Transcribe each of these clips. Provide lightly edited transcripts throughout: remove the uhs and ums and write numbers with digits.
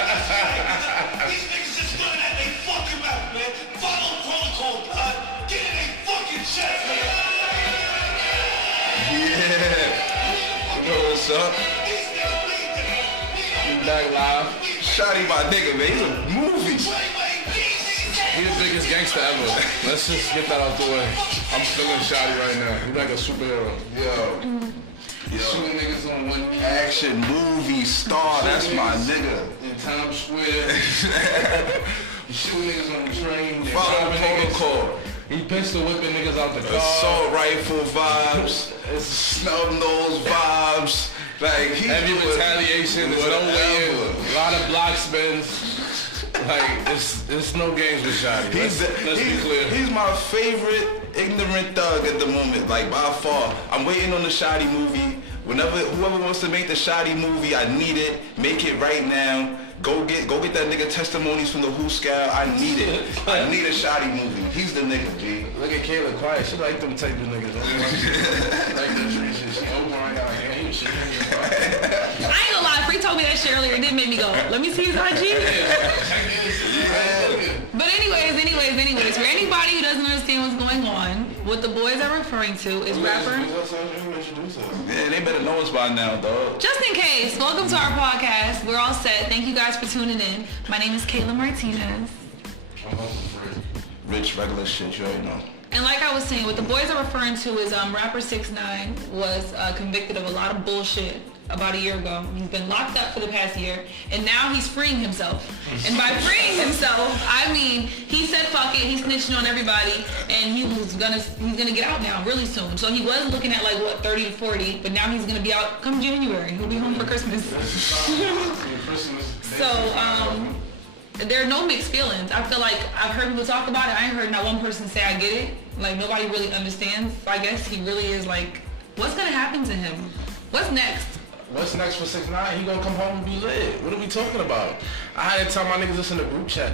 These niggas just running at they fucking mouth, man. Follow protocol, God. Get in they fucking chest, man. Yeah. You know what's up? Back live. Shotty my nigga, man. He's a movie. He the biggest gangster ever. Let's just get that out the way. I'm feeling Shotty right now. He's like a superhero. Yo, Shooting niggas on one action movie star. That's my nigga. in Times Square. He shooting niggas on the train. Follow protocol. He pistol whipping niggas out the car. Assault rifle vibes. Snub nose vibes. Like heavy retaliation. There's no way in. A lot of block spins. Like it's no games with Shotty. Let's be clear. He's my favorite ignorant thug at the moment, like by far. I'm waiting on the Shotty movie. Whoever wants to make the Shotty movie, I need it. Make it right now. Go get that nigga testimonies from the Who Scout. I need it. I need a Shotty movie. He's the nigga, G. Look at Kayla quiet. She like them type of niggas. Like the street shit. She over I got game shit. I ain't gonna lie, Free told me that shit earlier. It did make me go, let me see his IG. But anyways, for anybody who doesn't understand what's going on, what the boys are referring to is rapper. Yeah, they better know us by now, dog. Just in case, welcome to our podcast. We're all set. Thank you guys for tuning in. My name is Kayla Martinez. Rich, regular shit, you already know. And like I was saying, what the boys are referring to is rapper 6ix9ine was convicted of a lot of bullshit about a year ago. He's been locked up for the past year, and now he's freeing himself. And by freeing himself, I mean he said fuck it, he's snitching on everybody, and he's gonna get out now really soon. So he was looking at like what 30 to 40, but now he's gonna be out come January. He'll be home for Christmas. So there are no mixed feelings. I feel like I've heard people talk about it. I ain't heard not one person say I get it. Like nobody really understands. I guess he really is like, what's gonna happen to him? What's next? What's next for 6ix9ine? He gonna come home and be lit. What are we talking about? I had to tell my niggas this in the group chat.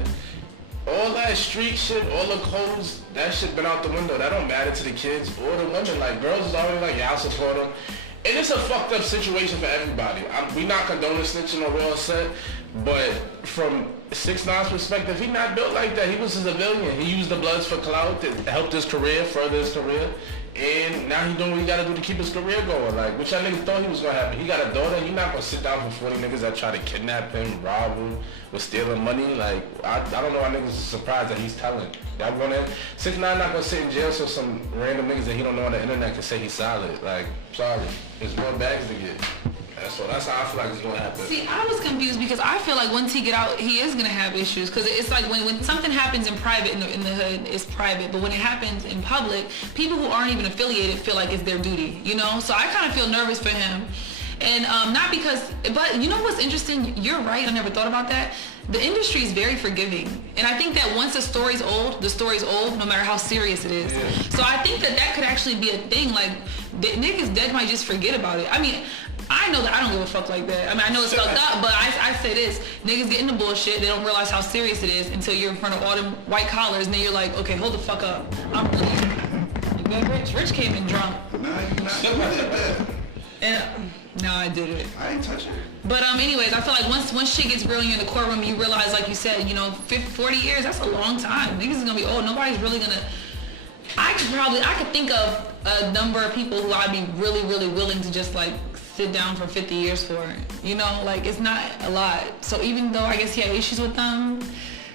All that street shit, all the codes, that shit been out the window. That don't matter to the kids or the women. Like girls is already like, yeah, I'll support them. And it's a fucked up situation for everybody. We not condoning snitching or real set, but from 6ix9ine's perspective, he not built like that. He was a civilian. He used the Bloods for clout to help his career, further his career. And now he doing what he gotta do to keep his career going. Like, which I niggas thought he was gonna happen. He got a daughter. He not gonna sit down for 40 niggas that try to kidnap him, rob him, with stealing money. Like, I don't know why niggas is surprised that he's telling. Y'all gonna 6ix9ine not gonna sit in jail so some random niggas that he don't know on the internet can say he's solid. Like, sorry, there's more bags to get. That's how I feel like it's gonna happen. See, I was confused because I feel like once he get out, he is gonna have issues. Because it's like when something happens in private, in the hood, it's private. But when it happens in public, people who aren't even affiliated feel like it's their duty, you know? So I kind of feel nervous for him. And not because, but you know what's interesting? You're right, I never thought about that. The industry is very forgiving. And I think that once a story's old, the story's old, no matter how serious it is. Yeah. So I think that could actually be a thing. Like, niggas dead might just forget about it. I mean, I know that I don't give a fuck like that. I mean, I know it's fucked up, but I say this. Niggas get into bullshit, they don't realize how serious it is until you're in front of all them white collars, and then you're like, okay, hold the fuck up. I'm really... You good, Rich? Rich came in drunk. Nah, you not that. And... No, I did it. I ain't touch it. But anyways, I feel like once shit gets real in the courtroom, you realize, like you said, you know, 40 years, that's a long time. Niggas is gonna be old. Nobody's really gonna... I could think of a number of people who I'd be really, really willing to just like sit down for 50 years for it. You know, like it's not a lot. So even though I guess he had issues with them,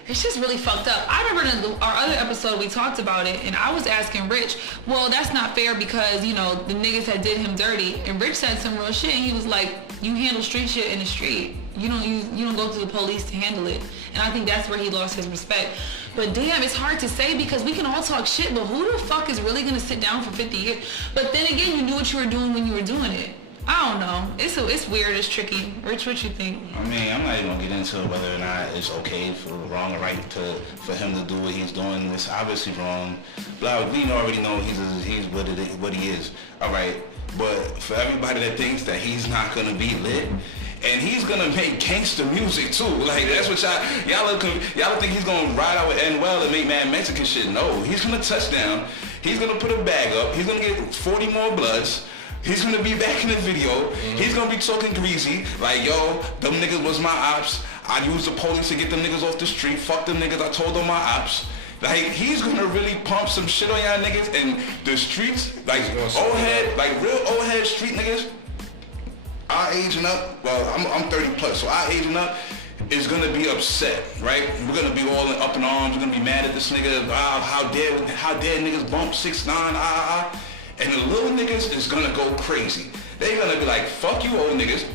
it's just really fucked up. I remember in our other episode we talked about it, and I was asking Rich, well, that's not fair because, you know, the niggas had did him dirty. And Rich said some real shit, and he was like, you handle street shit in the street. You don't go to the police to handle it. And I think that's where he lost his respect. But damn, it's hard to say because we can all talk shit, but who the fuck is really gonna sit down for 50 years? But then again, you knew what you were doing when you were doing it. I don't know. It's weird. It's tricky. Rich, what you think? I mean, I'm not even gonna get into whether or not it's okay for wrong or right for him to do what he's doing. It's obviously wrong. But we already know he's what he is. All right. But for everybody that thinks that he's not gonna be lit, and he's gonna make gangster music too. Like that's what y'all think he's gonna ride out with NWell and make mad Mexican shit. No, he's gonna touch down. He's gonna put a bag up. He's gonna get 40 more bloods. He's gonna be back in the video. Mm-hmm. He's gonna be talking greasy, like, yo, them niggas was my ops. I use the police to get them niggas off the street. Fuck them niggas, I told them my ops. Like, he's gonna really pump some shit on y'all niggas, and the streets, like, old head, like, real old head street niggas, our aging up, well, I'm 30 plus, so our aging up is gonna be upset, right? We're gonna be all up in arms, we're gonna be mad at this nigga, how dare niggas bump 6ix9ine, and the little niggas is gonna go crazy. They gonna be like, fuck you old niggas.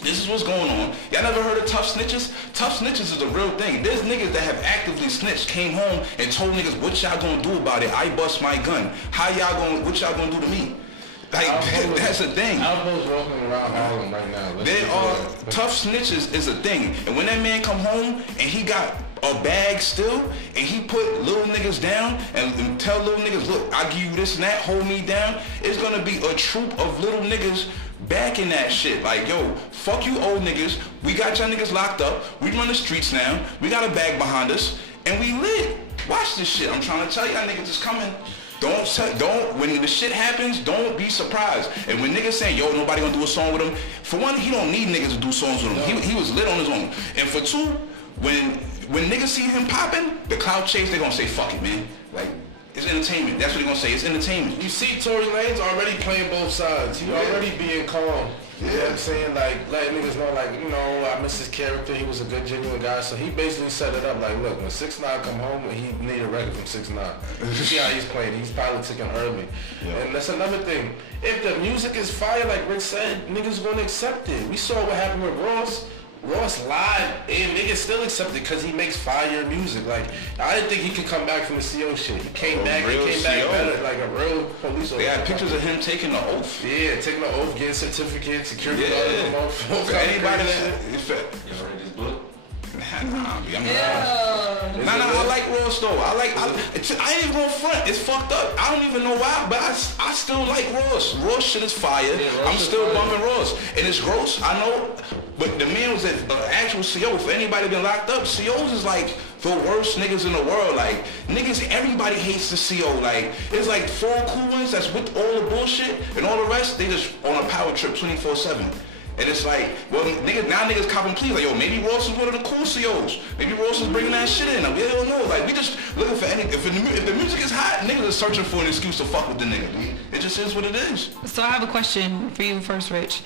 This is what's going on. Y'all never heard of tough snitches? Tough snitches is a real thing. There's niggas that have actively snitched, came home and told niggas what y'all gonna do about it. I bust my gun. What y'all gonna do to me? Like, that's a thing. Alpo's walking around Harlem right now. There are tough snitches is a thing. And when that man come home and he got a bag still, and he put little niggas down and tell little niggas, look, I give you this and that, hold me down, it's gonna be a troop of little niggas back in that shit. Like, yo, fuck you old niggas. We got y'all niggas locked up. We run the streets now. We got a bag behind us, and we lit. Watch this shit. I'm trying to tell y'all niggas it's coming. When the shit happens, don't be surprised. And when niggas saying, yo, nobody gonna do a song with him, for one, he don't need niggas to do songs with him. He was lit on his own. And for two, when niggas see him popping, the cloud chase, they gonna say, fuck it, man. Like, it's entertainment. That's what they gonna say. It's entertainment. You see Tory Lanez already playing both sides. He already being calm. You know what I'm saying? Like, letting niggas know, like, you know, I miss his character. He was a good, genuine guy. So he basically set it up like, look, when 6ix9ine come home, he need a record from 6ix9ine. You see how he's playing. He's politicking early. Yeah. And that's another thing. If the music is fire, like Rich said, niggas gonna accept it. We saw what happened with Ross. Ross lied, and niggas still accept it because he makes fire music. Like, I didn't think he could come back from the CO shit. He came back better, like a real police officer. They had pictures of him taking the oath. Yeah, taking the oath, getting certificates, security guard. For anybody that... You already this book? Nah, I like Ross though. I ain't even gonna front. It's fucked up. I don't even know why, but I still like Ross. Ross shit is fire. Yeah, I'm still bumping Ross. And it's gross, I know. But the man was an actual CO. For anybody been locked up, COs is like the worst niggas in the world. Like, niggas, everybody hates the CO. Like, it's like 4 cool ones that's with all the bullshit, and all the rest, they just on a power trip 24/7. And it's like, well, niggas copping pleas. Like, yo, maybe Ross is one of the cool COs. Maybe Ross is bringing that shit in. Like, we don't know. Like, we just looking for any. If the music is hot, niggas are searching for an excuse to fuck with the nigga. It just is what it is. So I have a question for you first, Rich.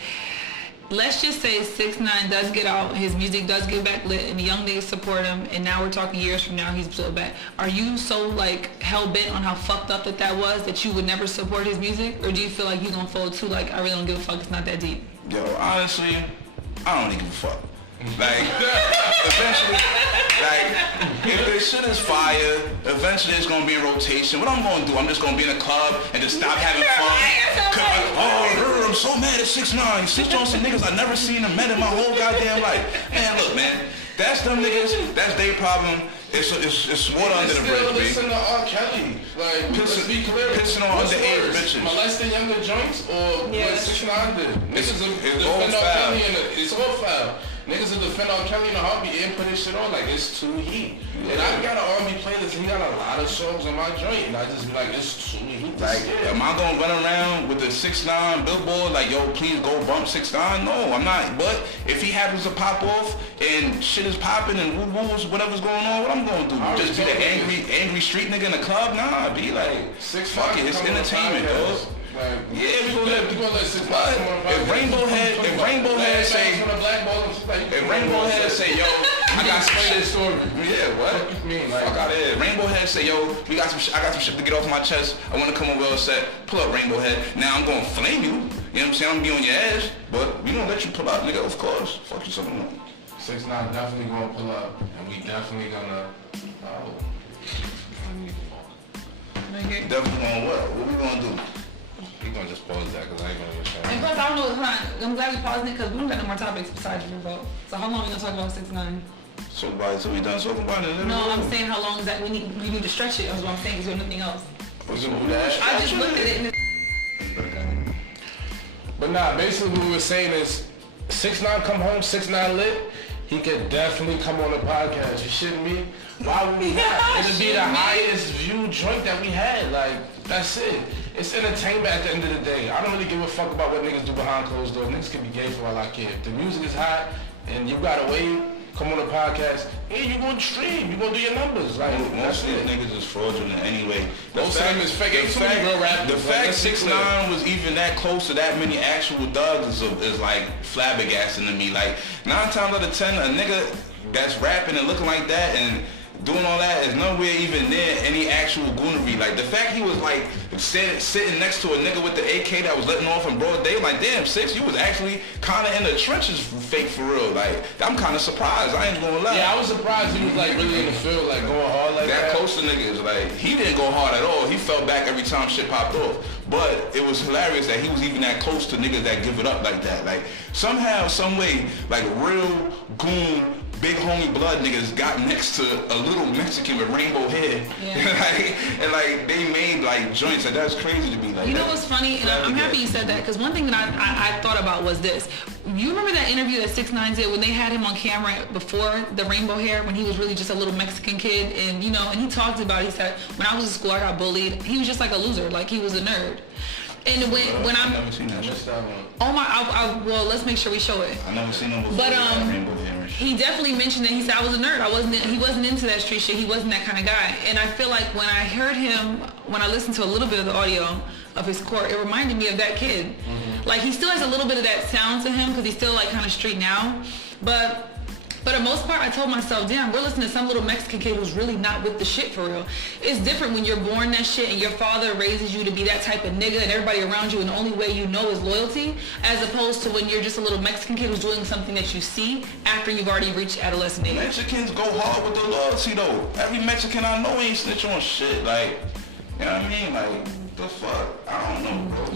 Let's just say 6ix9ine does get out, his music does get back lit, and the young niggas support him, and now we're talking years from now, he's still back. Are you so, like, hell-bent on how fucked up that was, that you would never support his music? Or do you feel like he's gonna fold too, like, I really don't give a fuck, it's not that deep? Yo, honestly, I don't even give a fuck. Like, eventually, like, if this shit is fire, eventually it's gonna be in rotation. What I'm gonna do, I'm just gonna be in a club and just stop having fun. I'm so mad at 6ix9ine. 6 on some niggas I never seen or met in my whole goddamn life. Man, look, man, that's them niggas, that's their problem. It's water under the bridge, listen to R. Kelly. Like, let's be clear. Pissing on underage bitches. Molesting younger joints or what 6ix9ine did? Niggas defend R. Kelly and it's all foul. Niggas will defend R. Kelly in a heartbeat and put his shit on like it's too heat. And I got an R&B playlist and he got a lot of songs on my joint and I just be like, it's too heat. Like, am I gonna run around with the 6ix9ine billboard like, yo, please go bump 6ix9ine? No, I'm not. But if he happens to pop off and shit is popping and woo-woos, whatever's going on, what I'm gonna do? Just be the angry street nigga in the club? Nah, be like, fuck it, it's entertainment, dog. Like, yeah, we gonna let 6ix9ine come on. If Rainbow Head say, yo, I got some shit. Yeah, what? What you mean? Like, fuck out of here. Rainbow Head say, yo, I got some shit to get off my chest. I want to come on well set. Pull up, Rainbow Head. Now I'm gonna flame you. You know what I'm saying? I'm gonna be on your ass, but we gonna let you pull up, nigga. Of course. Fuck you, something more. 6ix9ine definitely gonna pull up, and we definitely gonna. Definitely gonna what? What we gonna do? We gonna just pause that because I ain't gonna get And plus, I don't know what time. I'm glad we paused it because we don't got no more topics besides your vote. So how long are we gonna talk about 6ix9ine? So we done talking about it. No, I'm saying how long is that? We need to stretch it. That's what I'm saying. Is there nothing else? We can do that. I just looked at it. But nah, basically what we were saying is 6ix9ine come home, 6ix9ine lit. He could definitely come on the podcast. You shitting me? Why would we not? It'll be the highest viewed joint that we had. Like, that's it. It's entertainment at the end of the day. I don't really give a fuck about what niggas do behind closed doors. Niggas can be gay for all I care. If the music is hot and you got a wave, come on the podcast. Yeah, you gonna stream, you gonna do your numbers. Like most of these niggas is fraudulent anyway. Most of them is fake. The fact 6ix9ine was even that close to that many actual thugs is like flabbergasting to me. Like 9 times out of 10, a nigga that's rapping and looking like that and doing all that is nowhere even near any actual goonery. Like the fact he was like sitting next to a nigga with the AK that was letting off in broad day, like damn, 6, you was actually kind of in the trenches fake for real. Like I'm kind of surprised. I ain't gonna lie. Yeah, I was surprised he was like really in the field, like going hard like that. That close to niggas, like he didn't go hard at all. He fell back every time shit popped off. But it was hilarious that he was even that close to niggas that give it up like that. Like somehow, some way, like real goon, big homie blood niggas got next to a little Mexican with rainbow hair. Yeah. and like they made like joints. Like that's crazy to me. Like, you know what's funny? And I'm happy you said that because one thing that I thought about was this. You remember that interview that 6ix9ine did when they had him on camera before the rainbow hair, when he was really just a little Mexican kid, and and he talked about it. He said, when I was in school, I got bullied. He was just like a loser, like he was a nerd. And when I've never seen that shit. Oh my! Well, let's make sure we show it. I never seen him before. But he definitely mentioned that he said I was a nerd. He wasn't into that street shit. He wasn't that kind of guy. And I feel like when I heard him, when I listened to a little bit of the audio of his court, it reminded me of that kid. Mm-hmm. Like he still has a little bit of that sound to him because he's still like kind of street now, but. But for the most part, I told myself, damn, we're listening to some little Mexican kid who's really not with the shit for real. It's different when you're born that shit and your father raises you to be that type of nigga and everybody around you and the only way you know is loyalty, as opposed to when you're just a little Mexican kid who's doing something that you see after you've already reached adolescent age. Mexicans go hard with the loyalty though. Every Mexican I know ain't snitch on shit. Like, you know what I mean? Like, the fuck? I don't know, bro.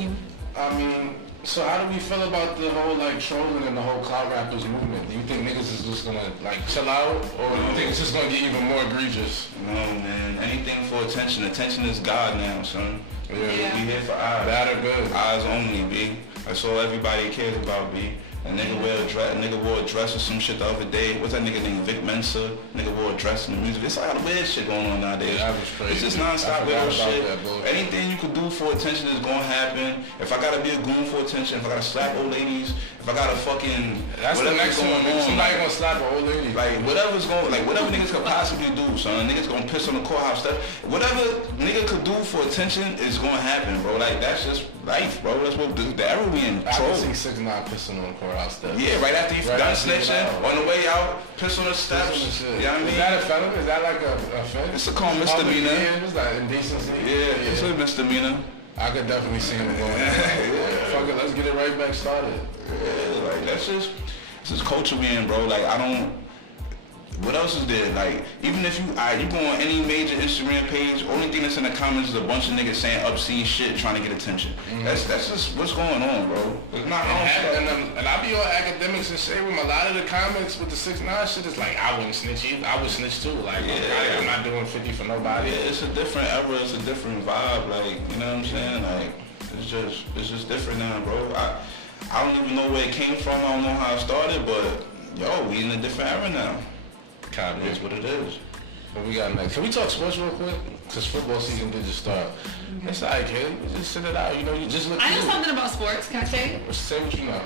I mean... So how do we feel about the whole like trolling and the whole clout rappers movement? Do you think niggas is just gonna like chill out, or do you think it's just gonna get even more egregious? No, man. Anything for attention. Attention is God now, son. Yeah. We here for eyes. Bad or good? Eyes only, B. That's all everybody cares about, B. A nigga wore a dress or some shit the other day. What's that nigga named Vic Mensa? Nigga wore a dress in the music. It's a lot of weird shit going on nowadays. Yeah, that was crazy. It's just non-stop weird shit. Anything you could do for attention is gonna happen. If I gotta be a goon for attention, if I gotta slap old ladies, if I gotta fucking... That's the next one. Somebody gonna slap an old lady. Like, whatever niggas could possibly do, son. Niggas gonna piss on the courthouse stuff. Whatever nigga could do for attention is gonna happen, bro. Like, that's just life, bro. That's what the era we in. I can see 6ix9ine pissing on the courthouse stuff. Yeah, right after you done snitching, on the way out, piss on the steps. You know what I mean? Is that a felony? Is that like a offense? It's a calm misdemeanor. It's like indecency. Yeah, it's a misdemeanor. I could definitely see him going. Fuck it, let's get it right back started. Yeah, like that's just culture we in, bro. Like I don't. What else is there? Like even if you go on any major Instagram page, only thing that's in the comments is a bunch of niggas saying obscene shit trying to get attention. Mm-hmm. That's just what's going on, bro. It's not and I be on academics and shit with a lot of the comments with the 6ix9ine shit. It's like I wouldn't snitch either. I would snitch too. Like I'm not doing 50 for nobody. Yeah, it's a different era. It's a different vibe. Like you know what I'm saying? Like it's just different now, bro. I don't even know where it came from. I don't know how it started, but yo, we in a different era now. It is what it is. What we got next? Can we talk sports real quick? Because football season did just start. It's alright, kid. You just sit it out. You know, you just look. I know something about sports. Can I say? Say what you know.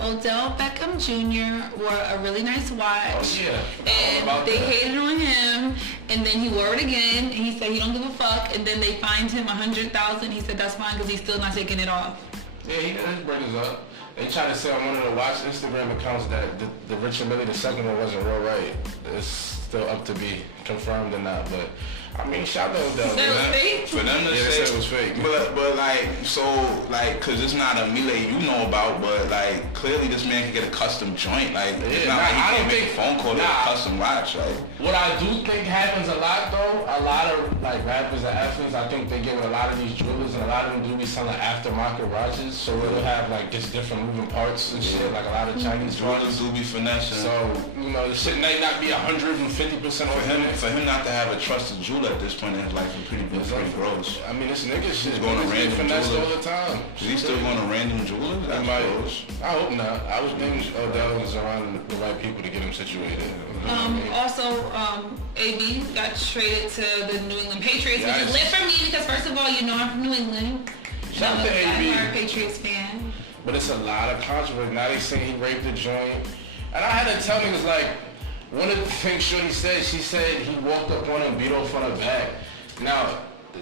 Odell Beckham Jr. wore a really nice watch. Oh yeah. And they hated on him, and then he wore it again. And he said he don't give a fuck, and then they fined him $100,000. He said that's fine because he's still not taking it off. Yeah, he did his breakers up. They tried to say on one of the watch Instagram accounts that the Richard Mille II one wasn't real right. It's still up to be confirmed or not, but I mean, shout out Odell. For them to say it was fake. But like, so like, cause it's not a Mille you know about, but like, clearly this man can get a custom joint. Like, it's not like he can't make a phone call to a custom watch. Like, what I do think happens a lot though, a lot of like rappers and athletes, I think they get with a lot of these jewelers, and a lot of them do be selling aftermarket watches, so it'll have like just different moving parts and shit, like a lot of Chinese jewelers do be finessing. So you know, the shit may not be 150% for him not to have a trusted jeweler at this point in his life is pretty gross. I mean, this nigga shit going to random finessed jewelers all the time. Is he still going to random jewelers? That's gross. I hope not. I was thinking Odell was around the right people to get him situated. Also, AB got traded to the New England Patriots, which is lit for me because first of all, you know I'm from New England. Shout out to AB. I'm a Patriots fan. But it's a lot of controversy. Now they say he raped the joint. And I had to tell niggas like, one of the things Shorty said, she said he walked up on her and beat off on her back. Now,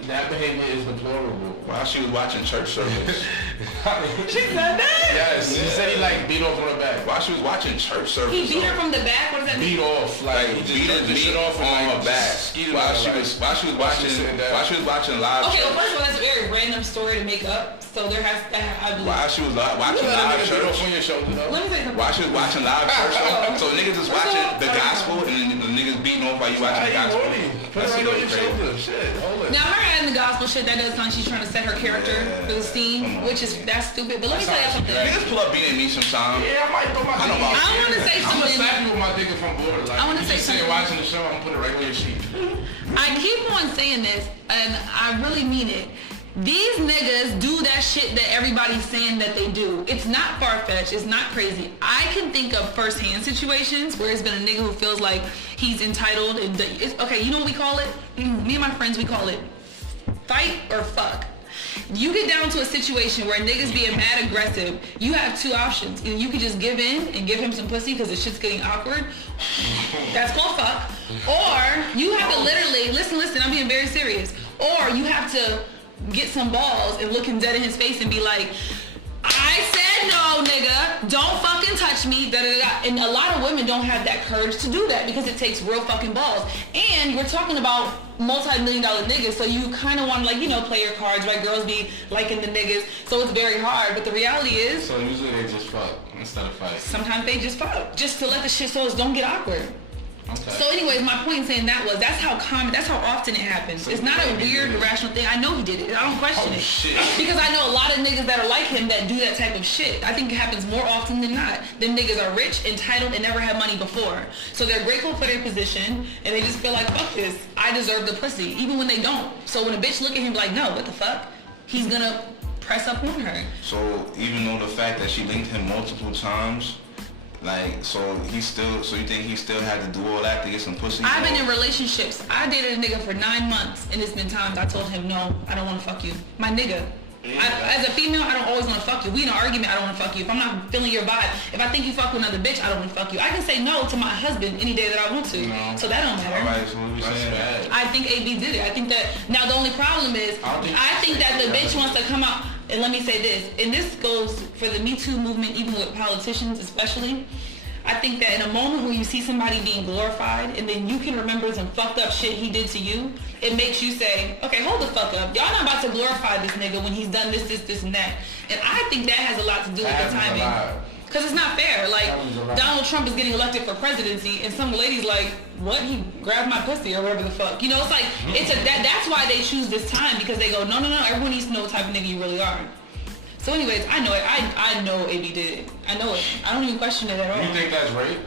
that behavior is deplorable. While she was watching church service. She said that? Yes, he said he like beat off on her back. While she was watching church service. He beat her from the back? What does that mean? Beat off, like he beat just the shit off on her back. While she was watching live. Okay, church. well, first of all, that's a very random story to make up. So there has to have, I believe. While she was watching live church. On your shoulder, though. Let me say something. While she was watching live church. So niggas is watching the gospel and the niggas beating off while you watching the gospel. Put it on your shoulder. Shit, hold it. Now her adding the gospel shit, that does sound she's trying to set her character for the scene, which is, that's stupid. But let me tell you something. Niggas pull up beating me sometime. Yeah, I might throw my dick. I want to say I'm something. gonna slap you with my dick if I'm bored. Like, I want to say something. Watching the show, I'm gonna put it right where your sheet. I keep on saying this, and I really mean it. These niggas do that shit that everybody's saying that they do. It's not far-fetched. It's not crazy. I can think of first-hand situations where it's been a nigga who feels like he's entitled. And okay, you know what we call it? Me and my friends, we call it fight or fuck. You get down to a situation where niggas being mad aggressive, you have two options. Either you can just give in and give him some pussy because the shit's getting awkward. That's called fuck. Or you have to literally, listen, I'm being very serious. Or you have to get some balls and look him dead in his face and be like, I said no, nigga. Don't fucking touch me. Da, da, da. And a lot of women don't have that courage to do that because it takes real fucking balls. And we're talking about multi-million-dollar niggas, so you kind of want to, like, you know, play your cards, right? Girls be liking the niggas, so it's very hard. But the reality is, So usually they just fuck instead of fight. sometimes they just fuck, just to let the shit so it don't get awkward. Okay. So anyways, my point in saying that was, that's how often it happens. So it's not a weird, irrational thing. I know he did it. I don't question it. Shit. Because I know a lot of niggas that are like him that do that type of shit. I think it happens more often than not. Them niggas are rich, entitled, and never had money before. So they're grateful for their position, and they just feel like, fuck this, I deserve the pussy, even when they don't. So when a bitch look at him like, no, what the fuck? He's gonna press up on her. So even though the fact that she linked him multiple times, like, so you think he still had to do all that to get some pussy? I've been in relationships. I dated a nigga for 9 months, and it's been times I told him, no, I don't want to fuck you. My nigga. As a female, I don't always want to fuck you. We in an argument, I don't want to fuck you. If I'm not feeling your vibe, if I think you fuck with another bitch, I don't want to fuck you. I can say no to my husband any day that I want to. No. So that don't matter. Alright, so what we saying? bad. I think AB did it. I think that, now the only problem is, I think that the bitch wants to come out, and let me say this, and this goes for the Me Too movement, even with politicians especially. I think that in a moment when you see somebody being glorified and then you can remember some fucked up shit he did to you, it makes you say, okay, hold the fuck up. Y'all not about to glorify this nigga when he's done this, and that. And I think that has a lot to do with the timing. Because it's not fair. Like, Donald Trump is getting elected for presidency and some lady's like, what? He grabbed my pussy or whatever the fuck. You know, it's like, that's why they choose this time, because they go, no, everyone needs to know what type of nigga you really are. So anyways, I know it. I know AB did it. I know it. I don't even question it at all. You think that's rape?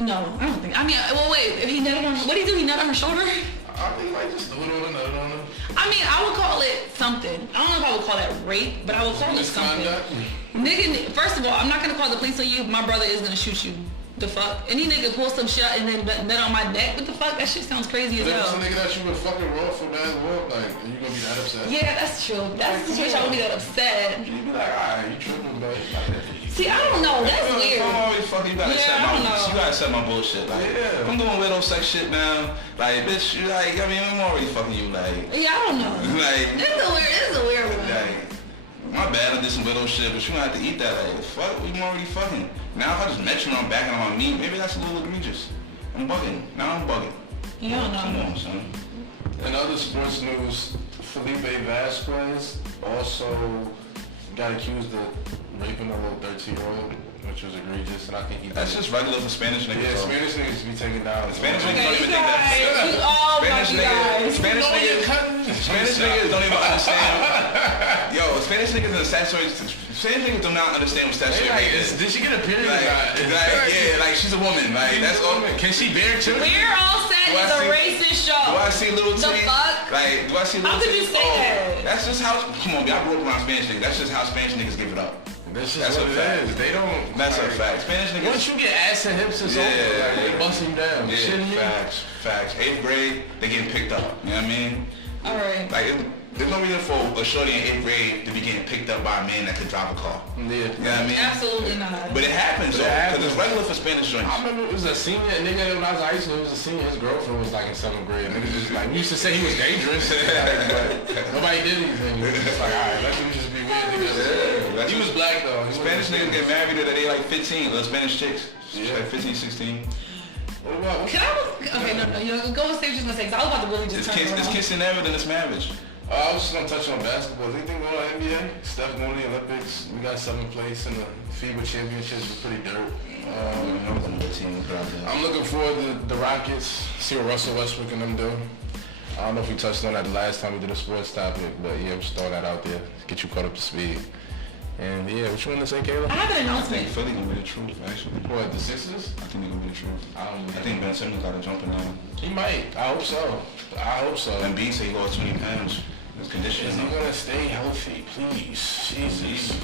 No, I don't think. I mean, well, wait. If he nutted on, what did he do? He nutted on her shoulder? I think like just do it on another. I mean, I would call it something. I don't know if I would call that rape, but I would call it something. Nigga, first of all, I'm not gonna call the police on you. My brother is gonna shoot you. The fuck? Any nigga pull some shit out and then nut on my neck? What the fuck? That shit sounds crazy as hell. If it's a nigga that you been fucking raw for that long, like, are you gonna be that upset? Yeah, that's true. That's the situation I would be that upset. You be like, alright, you tripping, babe. See, I don't know. That's weird. I'm always fucking, you gotta accept you gotta accept my bullshit. Like, I'm doing widow sex shit now. Like, bitch, you like, I mean, I'm already fucking you, like. Yeah, I don't know. Like, This is a weird one. Like, my bad, I did some widow shit, but you gonna have to eat that. Like, fuck, we already fucking. Now if I just met you and I'm backing on my meat, maybe that's a little egregious. I'm bugging. Now I'm bugging. You don't know. Come on, son. In other sports news, Felipe Vasquez also got accused of raping a little 13-year-old, which was egregious, and I think he did. That's just regular for Spanish niggas. Yeah, bro. Spanish niggas be taken down. Spanish niggas Okay, don't you even think guys. that. Oh my Spanish God. Spanish niggas don't even understand. Yo, Spanish niggas in the statutory. Spanish niggas do not understand what statutory rape is. Did she get a period? Yeah, like she's a woman. Like that's all. Can she bear children? We're all set. It's a racist show. Do I see little The titties? fuck? Like, do I see little How could you titties? say that? That's just how. Come on, I grew up around Spanish niggas. That's just how Spanish niggas give it up. That's a fact. They don't. That's a fact. Spanish niggas. Once you get ass and hips, it's over. Like, they busting down. Yeah, Shit, facts. 8th grade, they getting picked up. You know what I mean? All right. Like, There's no reason for a shorty in 8th grade to be getting picked up by a man that could drive a car. Yeah. You know what I mean? Absolutely not. But it happens, though, because it's regular for Spanish joints. I remember it was a senior, a nigga when I was in high school, it was a senior, his girlfriend was like in 7th grade. Niggas just like, we used to say he was dangerous, but nobody did anything. We was just like, alright, let me just be weird together. Yeah, He was black though. Spanish niggas get married at they like 15, little Spanish chicks. Yeah. Like 15, 16. What about, Can I? Okay, no, you know, go and say what you're gonna say. 'Cause I was about to really just. It's kissing never, then it's marriage. I was just gonna touch on basketball. Is anything going on NBA? Steph going to the Olympics. We got 7th place in the FIBA championships. We're pretty dirt. I'm looking forward to the Rockets. See what Russell Westbrook and them do. I don't know if we touched on that the last time we did a sports topic, but yeah, I'm just throwing that out there. Get you caught up to speed. And yeah, what you want to say, Kayla? I have an I announcement. think Philly gonna be the truth, actually. What, the Sixers? I think they're gonna be the truth. I think Ben Simmons got a jumping on. He might. I hope so. I hope so. And B say he lost 20 pounds. His condition. Is he gonna stay healthy, please? Jesus.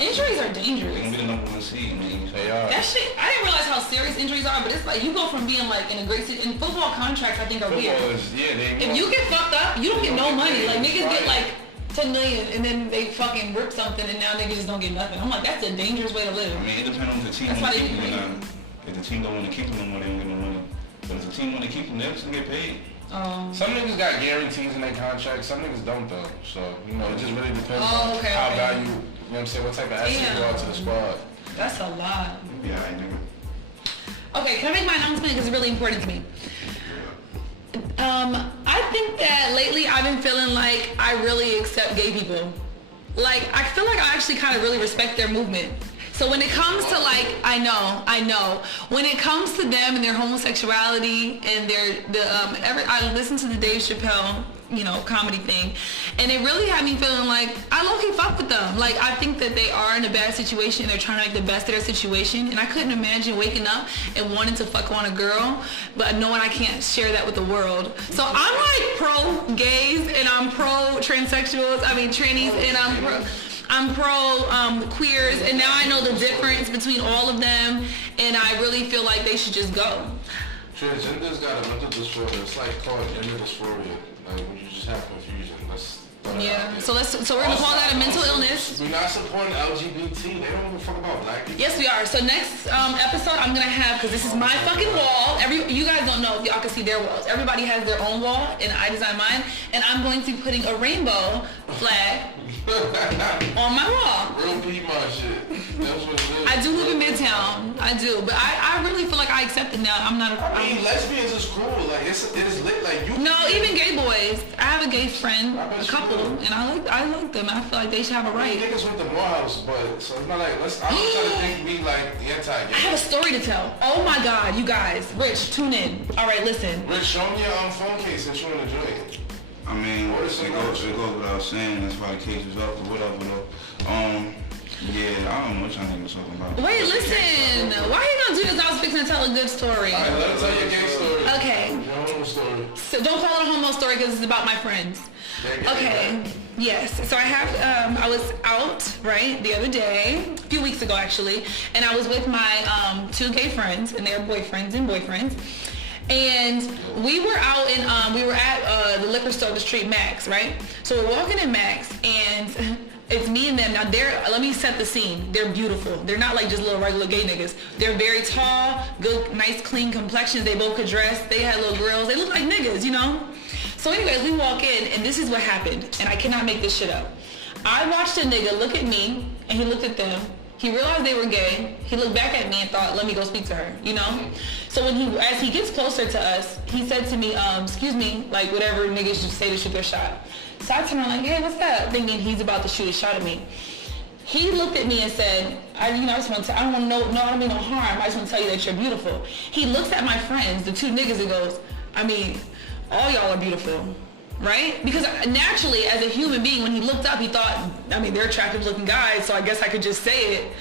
Injuries are They're dangerous. gonna be the number 1 seed, man. They are. That shit, I didn't realize how serious injuries are, but it's like you go from being like in a great in football contracts. I think are weird. Football is, yeah, they If you get fucked up, you don't get no money. Like niggas get like 10 million and then they fucking rip something and now niggas just don't get nothing. I'm like, that's a dangerous way to live. I mean, it depends on if the team That's want why to they keep do them or not. If the team don't want to keep them no more, they don't get no money. But if the team want to keep them, they're just gonna get paid. Some niggas got guarantees in their contract, some niggas don't though. So, you know, it just really depends on okay, how okay. value, you know what I'm saying, what type of asset you are to the squad. That's a lot. Yeah, I nigga. Okay, can I make my announcement because it's really important to me? I think that lately I've been feeling like I really accept gay people. Like, I feel like I actually kind of really respect their movement. So when it comes to like, I know. When it comes to them and their homosexuality and I listened to the Dave Chappelle, you know, comedy thing, and it really had me feeling like I low-key fuck with them. Like, I think that they are in a bad situation and they're trying to make the best of their situation, and I couldn't imagine waking up and wanting to fuck on a girl, but knowing I can't share that with the world. So I'm like pro-gays and I'm pro-transsexuals, trannies, and I'm pro queers, and now I know the difference between all of them, and I really feel like they should just go. Transgender's got a mental disorder. It's like called gender dysphoria. Like when you just have confusion. Let's throw that out there. So we're gonna call that a mental illness. We're not supporting LGBT. They don't give a fuck about black people. Yes, we are. So next episode, I'm gonna have, because this is my fucking wall. You guys don't know if y'all can see their walls. Everybody has their own wall, and I design mine. And I'm going to be putting a rainbow flag on my wall. Real Piedmont shit. That's what it is. I do live in Midtown. I do, but I really feel like I accept it now. I'm not. Lesbians is cool. Like it is lit. Like you. No, even gay boys. I have a gay friend, a couple, and I like them. I feel like they should have a right. Niggas went to Morehouse, but so it's not like I'm trying to think me like anti-gay. I have a story to tell. Oh my God, you guys. Rich, tune in. All right, listen. Rich, show me your phone case since you want to join. I mean, it goes without saying. That's why the case is up or whatever, though. Yeah, I don't know what y'all niggas talking about. Wait, listen. Why are you gonna do this? I was fixing to tell a good story. Alright, let us tell your gay story. Okay. Your homo story. So don't call it a homo story because it's about my friends. Okay. Yes. So I was out, right, the other day, a few weeks ago actually, and I was with my 2 gay friends and their boyfriends. And we were out and we were at the liquor store, the street Max, right? So we're walking in Max and it's me and them. Now let me set the scene. They're beautiful. They're not like just little regular gay niggas. They're very tall, good, nice, clean complexions. They both could dress. They had little grills. They look like niggas, you know? So anyways, we walk in and this is what happened. And I cannot make this shit up. I watched a nigga look at me and he looked at them. He realized they were gay. He looked back at me and thought, let me go speak to her, you know? So as he gets closer to us, he said to me, excuse me, like whatever niggas should say to shoot their shot. So I turned around like, hey, what's up? Thinking he's about to shoot a shot at me. He looked at me and said, I don't mean no harm. I just want to tell you that you're beautiful. He looks at my friends, the 2 niggas, and goes, all y'all are beautiful. Right? Because naturally, as a human being, when he looked up, he thought, they're attractive looking guys, so I guess I could just say it.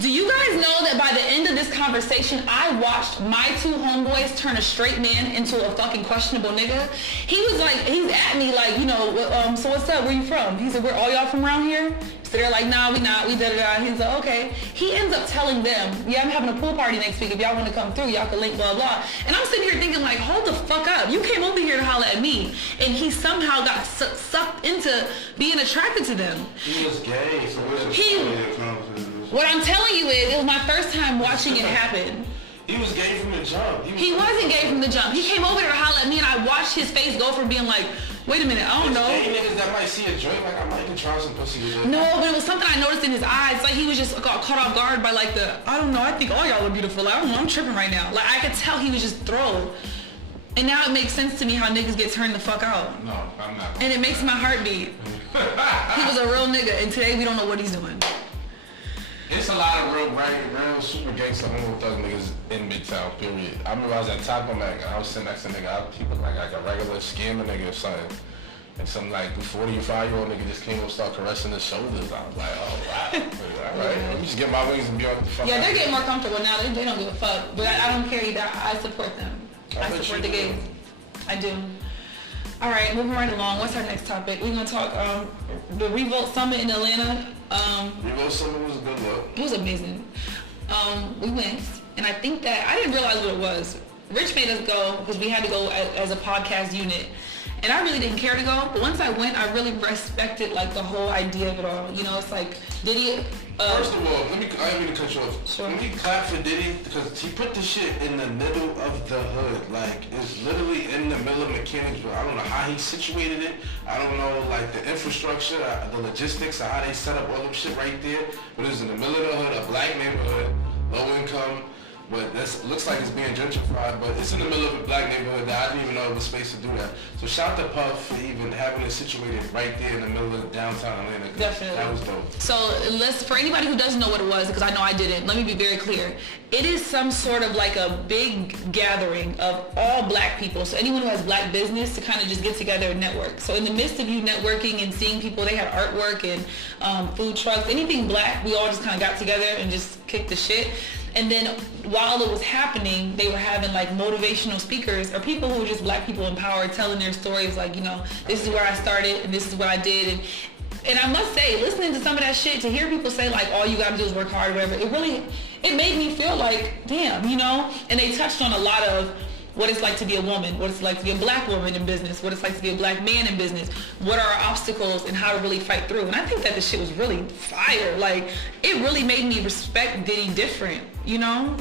Do you guys know that by the end of this conversation, I watched my two homeboys turn a straight man into a fucking questionable nigga? He was like, he's at me like, you know, so what's up? Where you from? He said, where all y'all from around here? So they're like, nah, we not. We da-da-da. He's like, okay. He ends up telling them, yeah, I'm having a pool party next week. If y'all want to come through, y'all can link, blah, blah. And I'm sitting here thinking like, hold the fuck up. You came over here to holler at me. And he somehow got sucked into being attracted to them. He was gay. So What I'm telling you is, it was my first time watching it happen. He was gay from the jump. He wasn't gay from the jump. He came over there to holler at me, and I watched his face go from being like, wait a minute, I don't know. Gay niggas that might see a joint, like, I might can try some pussy with it. No, but it was something I noticed in his eyes. Like, he was just caught off guard by, like, I don't know, I think all y'all are beautiful. Like, I don't know, I'm tripping right now. Like, I could tell he was just thrown. And now it makes sense to me how niggas get turned the fuck out. No, I'm not. And it makes my heart beat. He was a real nigga, and today we don't know what he's doing. It's a lot of real super gangsta homo thug niggas in Midtown, period. I remember I was at Taco Mac and I was sitting next to a nigga, he looked like a regular scammer nigga or something. And some like 45-year-old nigga just came and started caressing his shoulders. I was like, oh wow. Alright, let me just get my wings and be on the fuck. Yeah, they're getting more comfortable now. They don't give a fuck. But I don't care either. I support them. I support the gays. I do. All right, moving right along. What's our next topic? We're gonna talk the Revolt Summit in Atlanta. Revolt Summit was a good look. It was amazing. We went, and I think that I didn't realize what it was. Rich made us go because we had to go as a podcast unit, and I really didn't care to go. But once I went, I really respected like the whole idea of it all. You know, it's like Diddy. First of all, I didn't mean to cut you off. Sure. Let me clap for Diddy because he put the shit in the middle of the hood. Like, it's literally in the middle of Mechanicsville. I don't know how he situated it. I don't know, like, the infrastructure, the logistics, of how they set up all them shit right there. But it's in the middle of the hood, a black neighborhood, low income. But that looks like it's being gentrified, but it's in the middle of a black neighborhood that I didn't even know there was space to do that. So shout to Puff for even having it situated right there in the middle of downtown Atlanta. Definitely. That was dope. So for anybody who doesn't know what it was, because I know I didn't, let me be very clear. It is some sort of like a big gathering of all black people. So anyone who has black business to kind of just get together and network. So in the midst of you networking and seeing people, they had artwork and food trucks, anything black, we all just kind of got together and just kicked the shit. And then while it was happening, they were having like motivational speakers or people who were just black people empowered, telling their stories like, you know, this is where I started and this is what I did. And I must say, listening to some of that shit, to hear people say like, all you gotta do is work hard or whatever, it made me feel like, damn, you know? And they touched on a lot of what it's like to be a woman, what it's like to be a black woman in business, what it's like to be a black man in business, what are our obstacles and how to really fight through. And I think that the shit was really fire. Like, it really made me respect Diddy different, you know?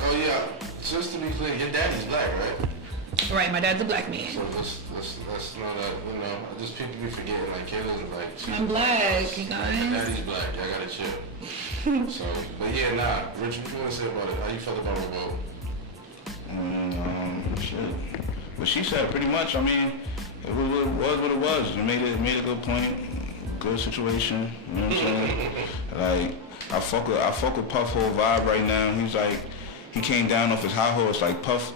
Oh yeah, just to be clear, your daddy's black, right? Right, my dad's a black man. So let's not, you know, just people be forgetting, like, Kayla's black. I'm black, you guys. My daddy's black, y'all gotta chill. So, but yeah, nah, Rich, what you wanna say about it? How you felt about Revolt? Shit. But she said pretty much, I mean, it was what it was. It made a good point, good situation, you know what I'm saying? Like, I fuck with Puff whole vibe right now. He's like, he came down off his high horse. Like, Puff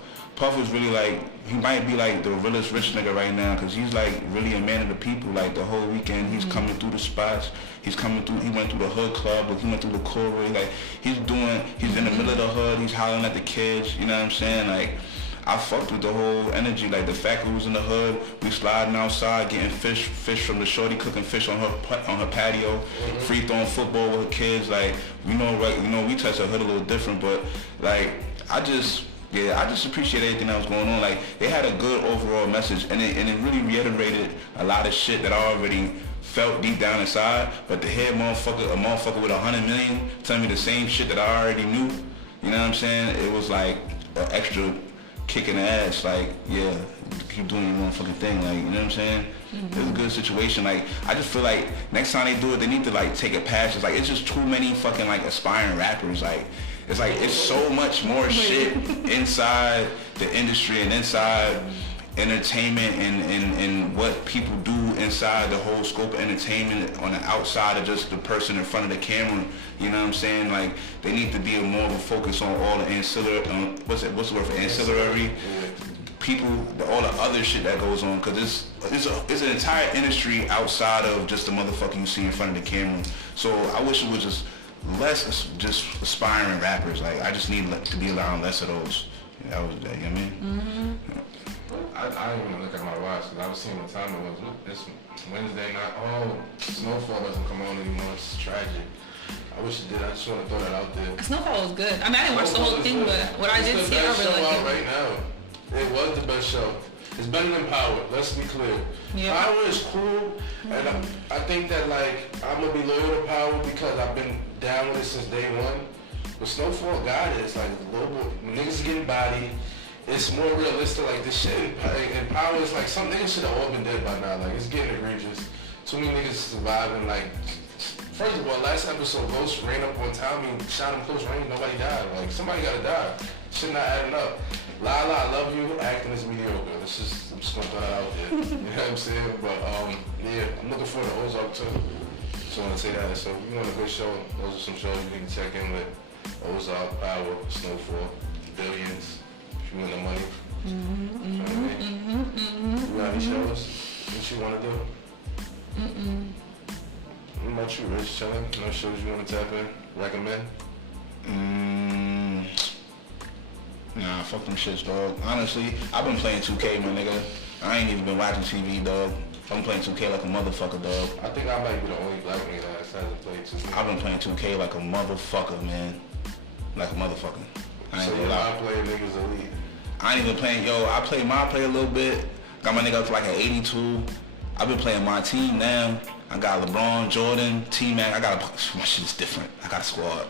is really like, he might be like the realest rich nigga right now, cause he's like really a man of the people. Like, the whole weekend, he's coming through the spots. He went through the hood club, he went through the Corey. Like, he's in the middle of the hood, he's hollering at the kids, you know what I'm saying? Like, I fucked with the whole energy, like the fact that we was in the hood, we sliding outside, getting fish from the shorty, cooking fish on her patio, free throwing football with her kids. Like, we touch the hood a little different, but like, I just appreciate everything that was going on. Like, they had a good overall message, and it really reiterated a lot of shit that I already felt deep down inside. But to hear a motherfucker with 100 million tell me the same shit that I already knew, you know what I'm saying? It was like an extra kick in the ass. Like, yeah, keep doing your motherfucking thing. Like, you know what I'm saying? It was a good situation. Like, I just feel like next time they do it, they need to like take it past. It's like, it's just too many fucking like aspiring rappers. Like, it's so much more shit inside the industry and inside entertainment and what people do inside the whole scope of entertainment on the outside of just the person in front of the camera. You know what I'm saying? Like, they need to be more of a focus on all the ancillary, what's the word for ancillary? People, all the other shit that goes on, because it's an entire industry outside of just the motherfucker you see in front of the camera. So I wish it was just less just aspiring rappers. Like I just need to be around less of those. That was that. You know what I mean? I didn't even look at my watch because I was seeing what time it was. This Wednesday night. Oh, Snowfall doesn't come on anymore. It's tragic. I wish it did. I just want to throw that out there. Snowfall was good. I mean, I didn't watch the whole thing, but what I did see, I really liked it. Right now, it was the best show. It's better than Power. Let's be clear. Yeah. Power is cool, and I think that like I'm gonna be loyal to Power because I've been down with it since day one. But Snowfall got it. It's like a little more, niggas getting bodied. It's more realistic. Like this shit in Power is like some niggas should have all been dead by now. Like it's getting egregious. Too many niggas surviving. Like first of all, last episode Ghost ran up on Tommy, shot him close range. Nobody died. Like somebody gotta die. Shit not adding up. Lala, I love you. Acting is mediocre. I'm just gonna throw that out there. You know what I'm saying? But yeah, I'm looking forward to Ozark too. Just want to say that. So we want a good show. Those are some shows you can check in with. Ozark, Power, Snowfall, Billions. If you win the money. You got any shows? What you want to do? What about you, Rich? Chilling? No shows you want to tap in? Recommend? Nah, fuck them shits, dog. Honestly, I've been playing 2K, my nigga. I ain't even been watching TV, dog. I'm playing 2K like a motherfucker, dog. I think I might be the only black nigga that hasn't played 2K. I've been playing 2K like a motherfucker, man. Like a motherfucker. I ain't So gonna you're lie. not playing niggas elite? I ain't even playing, I play my play a little bit. Got my nigga up to like an 82. I've been playing my team now. I got LeBron, Jordan, T-Mac. My shit's different. I got a squad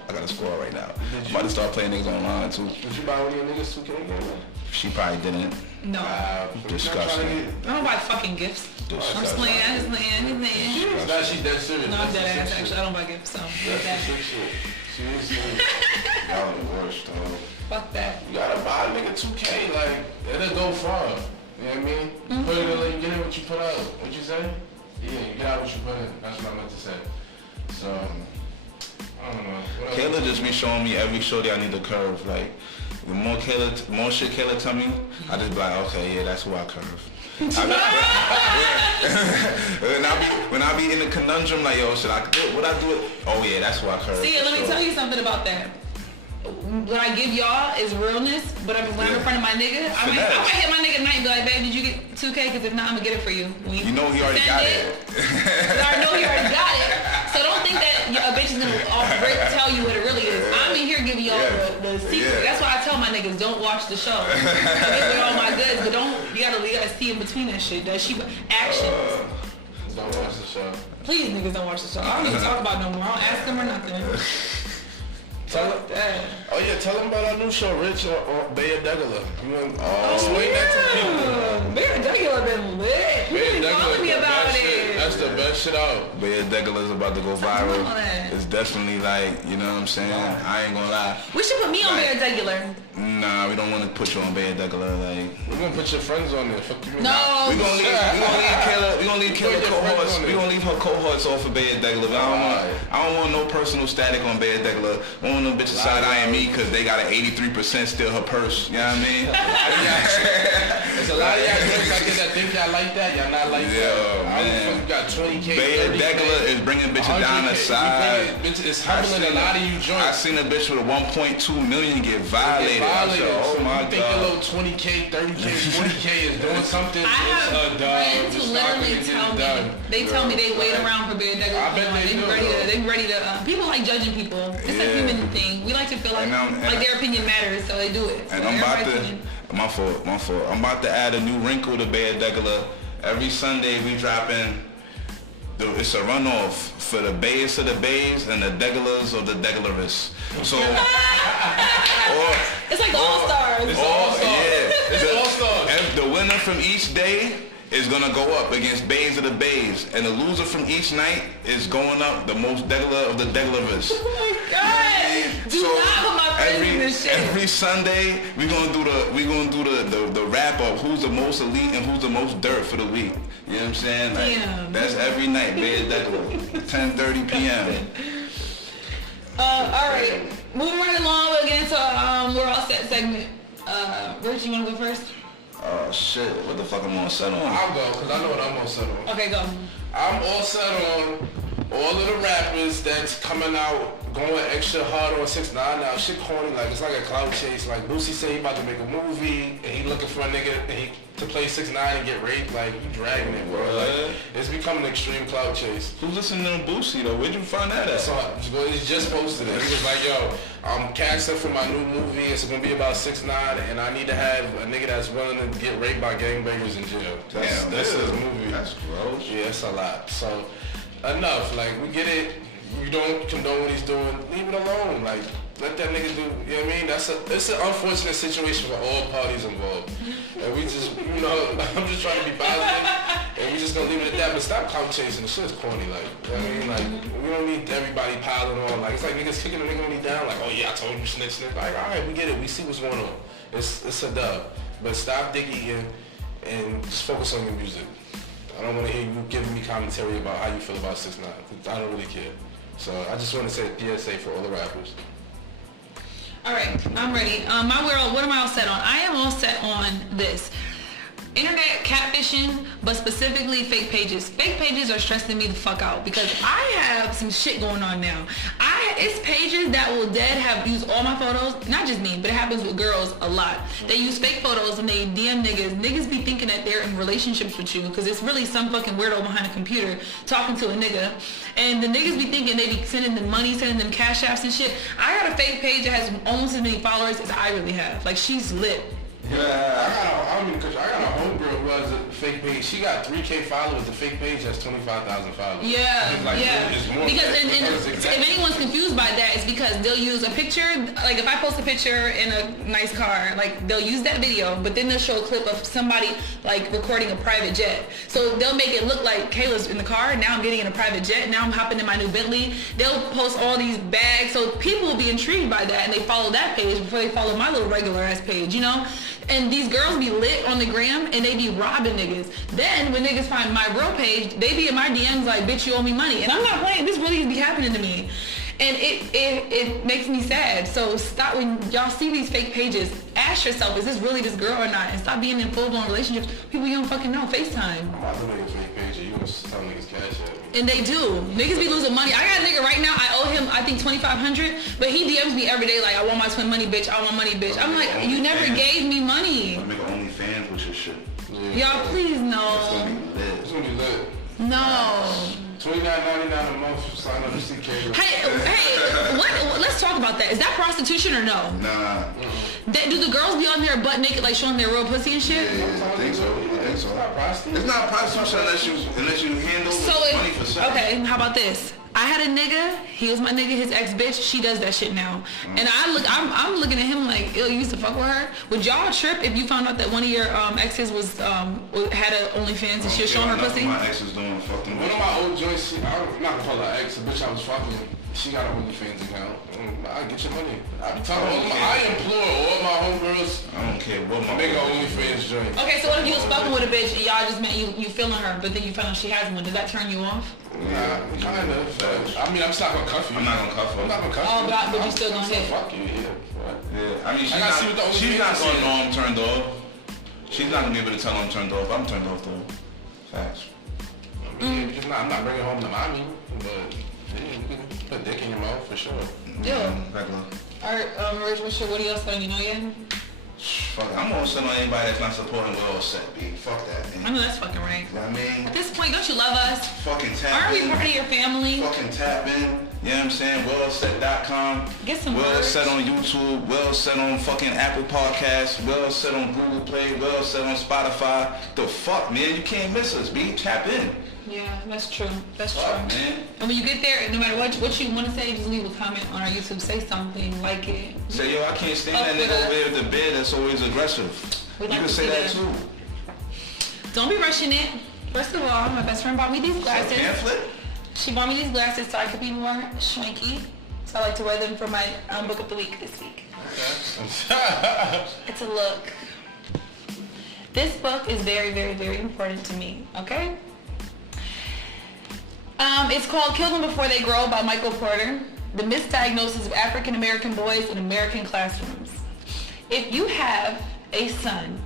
right now. I'm about to start playing niggas online too. Did you buy one of your niggas 2K game? She probably didn't. No. Disgusting. I don't buy fucking gifts. I'm just playing. Nah, she dead serious. No, I'm dead ass actually. I don't buy gifts, so. That's the sick shit. She is serious. Y'all the worst, dog. Fuck that. You gotta buy a nigga 2K, like, it'll go far. You know what I mean? Put it in, like, you get in what you put out. What you say? Yeah, you got what you put in. That's what I meant to say. So, I don't know. Kayla just be showing me every shorty I need to curve. Like, the more shit Kayla tell me, I just be like, okay, yeah, that's who I curve. When I be in the conundrum, like, yo, would I do it? Oh yeah, that's who I curve. See, let me tell you something about that. What I give y'all is realness, but when I'm in front of my nigga, I might hit my nigga tonight and be like, babe, did you get 2K? Because if not, I'm going to get it for you. You know he already got it. I know he already got it. So don't think that a bitch is going to off break tell you what it really is. I'm in here giving y'all the secret. That's why I tell my niggas, don't watch the show. I get with all my goods, but you gotta see in between that shit. Does she actions? Don't watch the show. Please, niggas, don't watch the show. I don't even talk about it no more. I don't ask them or nothing. Tell him about our new show, Rich, or Bay Degula. Explain that to people. Bay Degula been lit. You been talking to me about it. That's the best shit out. Bay Degula is about to go viral. It's definitely like, you know what I'm saying? I ain't gonna lie. We should put me on Bay Degula. Nah, we don't want to put you on Bay Degula. Like, we're gonna put your friends on there. Fuck you. No. We gonna leave Kayla cohorts. We gonna leave her cohorts off of Bay Degula. I don't want no personal static on Bay Degula. I want them bitches side-eyeing me because they got an 83% still her purse. You know what I mean? There's a lot of y'all girls out there that think y'all like that. Y'all not like that. Man. You got 20K. Bay Degula is bringing bitches down the side. It's humbling a lot of you joints. I seen a bitch with a 1.2 million get violated. Oh my God. You think your little 20K, 30K, 40K is doing something? I have friends who literally tell me, they tell me they wait around for Bay Degula. I bet they ready to, people like judging people. It's a human thing. We like to feel like their opinion matters, so they do it. So and I'm about to, my fault. I'm about to add a new wrinkle to Bay Degula. Every Sunday we dropping, it's a runoff for the Bays of the Bays and the Degulas of the Degularists. So, it's like the All-Stars. It's All-Stars. Yeah. It's All-Stars. The winner from each day is gonna go up against Bays of the Bays, and the loser from each night is going up the most Degula of the Degularists. Oh my God! Do not put my friends in this shit. Every Sunday we gonna do the wrap up. Who's the most elite and who's the most dirt for the week? You know what I'm saying? Like, that's every night. Bay Degula, 10:30 p.m. All right, moving right along. We'll get into we're all set segment. Rich, you wanna go first? Oh shit! What the fuck am I gonna settle on? I'll go because I know what I'm gonna settle on. Okay, go. I'm all set on all of the rappers that's coming out going extra hard on 6ix9ine now, shit corny, like it's like a clout chase. Like Boosie said he about to make a movie and he looking for a nigga to play 6ix9ine and get raped. Like you dragging it, bro. Like it's becoming an extreme clout chase. Who's listening to Boosie though? Where'd you find that at? So he just posted it. He was like, yo, I'm casting for my new movie. It's gonna be about 6ix9ine and I need to have a nigga that's willing to get raped by gangbangers in jail. That's his movie. That's gross. Yeah, it's a lot. So enough. Like we get it. You don't condone what he's doing. Leave it alone. Like let that nigga do. You know what I mean? It's an unfortunate situation for all parties involved. And we just, I'm just trying to be positive. And we just gonna leave it at that. But stop clout chasing. The shit's corny. Like, you know what I mean? Like we don't need everybody piling on. Like it's like niggas kicking a nigga when he down. Like, oh yeah, I told you snitch. Like, all right, we get it. We see what's going on. It's a dub. But stop digging and just focus on your music. I don't want to hear you giving me commentary about how you feel about 6ix9ine. I don't really care. So I just want to say PSA for all the rappers. All right, I'm ready. What am I all set on? I am all set on this. Internet catfishing, but specifically fake pages. Fake pages are stressing me the fuck out because I have some shit going on now. It's pages that will dead have used all my photos, not just me, but it happens with girls a lot. They use fake photos and they DM niggas. Niggas be thinking that they're in relationships with you because it's really some fucking weirdo behind a computer talking to a nigga. And the niggas be thinking they be sending them money, sending them cash apps and shit. I got a fake page that has almost as many followers as I really have. Like, she's lit. Yeah, I got a homegirl who has a fake page. She got 3K followers. The fake page has 25,000 followers. Yeah, like, yeah. Because exactly. if anyone's confused by that, it's because they'll use a picture. Like if I post a picture in a nice car, like they'll use that video, but then they'll show a clip of somebody like recording a private jet. So they'll make it look like Kayla's in the car. Now I'm getting in a private jet. Now I'm hopping in my new Bentley. They'll post all these bags. So people will be intrigued by that and they follow that page before they follow my little regular ass page, And these girls be lit on the gram and they be robbing niggas. Then when niggas find my real page, they be in my DMs like, bitch, you owe me money. And I'm not playing. This really be happening to me. And it makes me sad. So stop when y'all see these fake pages. Ask yourself, is this really this girl or not? And stop being in full-blown relationships. People you don't fucking know. FaceTime. I'm about to make a fake page and you gonna tell niggas cash out. And they do. Niggas be losing money. I got a nigga right now, I owe him, I think, $2,500, but he DMs me every day like, I want my twin money, bitch. I want my money, bitch. I'm like, you never gave me money. I'm make OnlyFans with your shit. Y'all, please, no. It's gonna be lit. No. $29.99 a month, sign up to see Kayla. Hey, what? Let's talk about that. Is that prostitution or no? Nah. Do the girls be on there butt naked, like showing their real pussy and shit? Yeah, I think so. It's not prostitution unless you handle money for sex. Okay, how about this? I had a nigga, he was my nigga, his ex-bitch, she does that shit now. And I'm looking at him like, you used to fuck with her? Would y'all trip if you found out that one of your exes had an OnlyFans and she was showing her pussy? My ex is doing fucking. One of my old joints, I'm not gonna call her ex, the bitch I was fucking, she got an OnlyFans account. I get your money. I implore all my homegirls. I don't care what my make an OnlyFans joint. Okay, so what if you was fucking with a bitch and y'all just met you feeling her, but then you found out she has one? Does that turn you off? Nah, kind of. I mean, I'm just not gonna cuff you. I'm not gonna cuff her. I'm not gonna cuff you. Oh, but you still gonna hit? Fuck you, yeah. Yeah, I mean, she's not gonna know I'm turned off. She's not gonna be able to tell I'm turned off. I'm turned off though. Facts. I mean, I'm not bringing home the mommy, but yeah, you can put dick in your mouth for sure. Yeah. Regular. Alright, Rich, what else don't you know yet? Fuck, I'm all set on anybody that's not supporting Well Set, B. Fuck that, man. I know that's fucking right. You know what I mean? At this point, don't you love us? Fucking tap Aren't in. we part of your family? Fucking tap in. You know what I'm saying? WellSet.com. Get some Well merch. Set on YouTube. Well Set on fucking Apple Podcasts. Well Set on Google Play. Well Set on Spotify. The fuck, man? You can't miss us, B. Tap in. Yeah, that's true. That's Fuck, true. man. And when you get there, no matter what you want to say, just leave a comment on our YouTube. Say something, like it. Say, yo, I can't stand that nigga over there at the bed that's always aggressive. We'd You like can to say see that that. too. Don't be rushing it. First of all, my best friend bought me these glasses. Pamphlet? She bought me these glasses so I could be more schwanky. So I like to wear them for my book of the week this week. Okay. It's a look. This book is very, very, very important to me, okay? It's called Kill Them Before They Grow by Michael Porter. The Misdiagnosis of African American Boys in American Classrooms. If you have a son,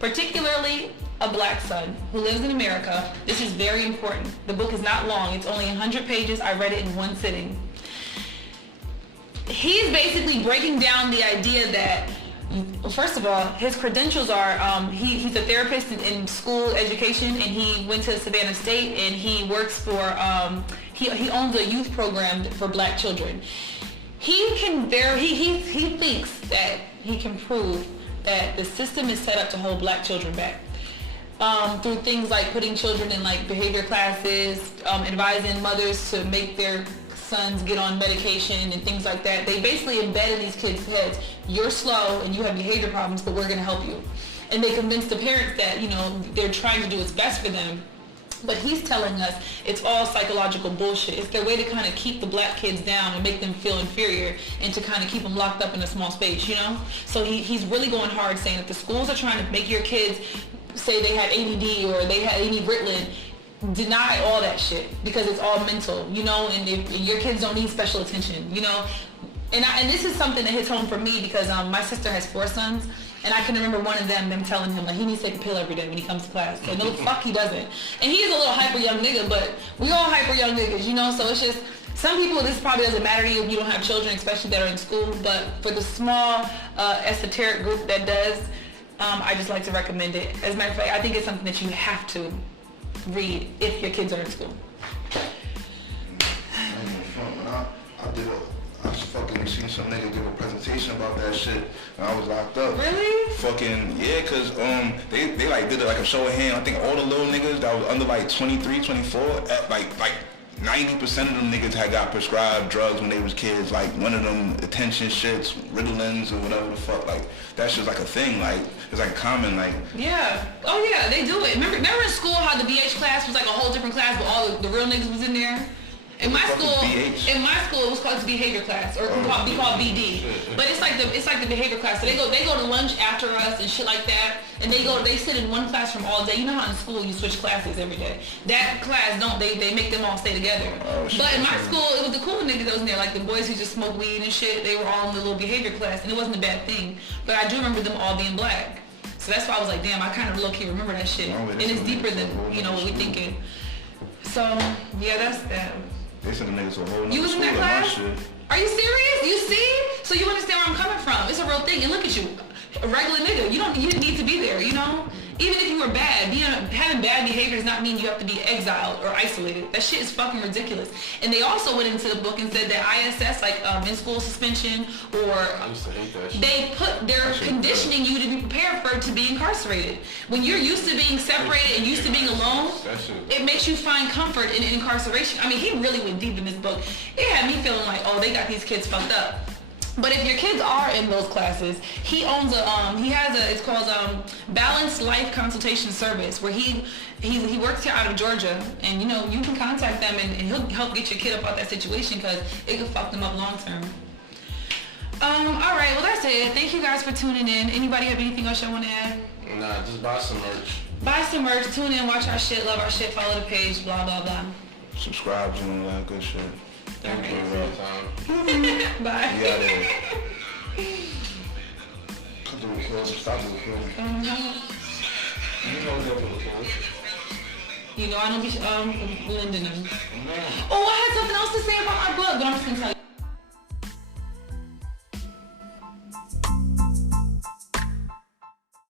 particularly a black son who lives in America. This is very important. The book is not long. It's only 100 pages. I read it in one sitting. He's basically breaking down the idea that, first of all, his credentials are, he's a therapist in school education, and he went to Savannah State, and he works for, he owns a youth program for black children. He thinks that he can prove that the system is set up to hold black children back. Through things like putting children in like behavior classes, advising mothers to make their sons get on medication and things like that. They basically embed in these kids' heads, you're slow and you have behavior problems, but we're going to help you. And they convince the parents that, you know, they're trying to do what's best for them. But he's telling us it's all psychological bullshit. It's their way to kind of keep the black kids down and make them feel inferior and to kind of keep them locked up in a small space, you know? So he's really going hard saying that the schools are trying to make your kids say they had ADD or they need Ritalin. Deny all that shit because it's all mental, you know, and your kids don't need special attention, you know. And this is something that hits home for me because my sister has 4 sons, and I can remember one of them telling him like he needs to take a pill every day when he comes to class. And no, the fuck he doesn't. And he is a little hyper young nigga, but we all hyper young niggas, you know. So it's just some people this probably doesn't matter to you if you don't have children, especially that are in school. But for the small esoteric group that does, I just like to recommend it. As a matter of fact, I think it's something that you have to read if your kids are in school. I just fucking seen some nigga give a presentation about that shit, and I was locked up. Really? Fucking, yeah, cause they like did it like a show of hand. I think all the little niggas that was under like 23, 24, like 90% of them niggas had got prescribed drugs when they was kids. Like one of them attention shits, Ritalins or whatever the fuck. Like that shit's like a thing. Like it's like common. Like yeah. Oh yeah, they do it. Remember in school how the BH class was like a whole different class, but all the real niggas was in there. In my school, it was called the behavior class, or be called BD. But it's like the behavior class. So they go to lunch after us and shit like that, and they sit in one classroom all day. You know how in school you switch classes every day. That class they make them all stay together. But in my school, it was the cool niggas that was in there, like the boys who just smoke weed and shit. They were all in the little behavior class, and it wasn't a bad thing. But I do remember them all being black. So that's why I was like, damn, I kind of low-key remember that shit. And it's deeper than what we thinking. So yeah, that's that. They sent the niggas to a whole nother You was in that school class? and my shit. Are you serious? You see? So you understand where I'm coming from. It's a real thing. And look at you. A regular nigga. You didn't need to be there, you know? Even if you were bad, having bad behavior does not mean you have to be exiled or isolated. That shit is fucking ridiculous. And they also went into the book and said that ISS, like in-school suspension, or I used to hate that shit. they're conditioning you to be prepared to be incarcerated. When you're used to being separated and used to being alone, it makes you find comfort in incarceration. I mean, he really went deep in this book. It had me feeling like, oh, they got these kids fucked up. But if your kids are in those classes, he owns it's called Balanced Life Consultation Service, where he works here out of Georgia, and you know, you can contact them and he'll help get your kid up out that situation because it could fuck them up long term. All right, well that's it. Thank you guys for tuning in. Anybody have anything else y'all want to add? Nah, just buy some merch. Buy some merch, tune in, watch our shit, love our shit, follow the page, blah blah blah. Subscribe to all that good shit. Thank you for your time. Bye. Yeah, there. Cut the recording. Stop the recording. You know I don't be blending them. Oh, I had something else to say about our book, but I'm just gonna tell you.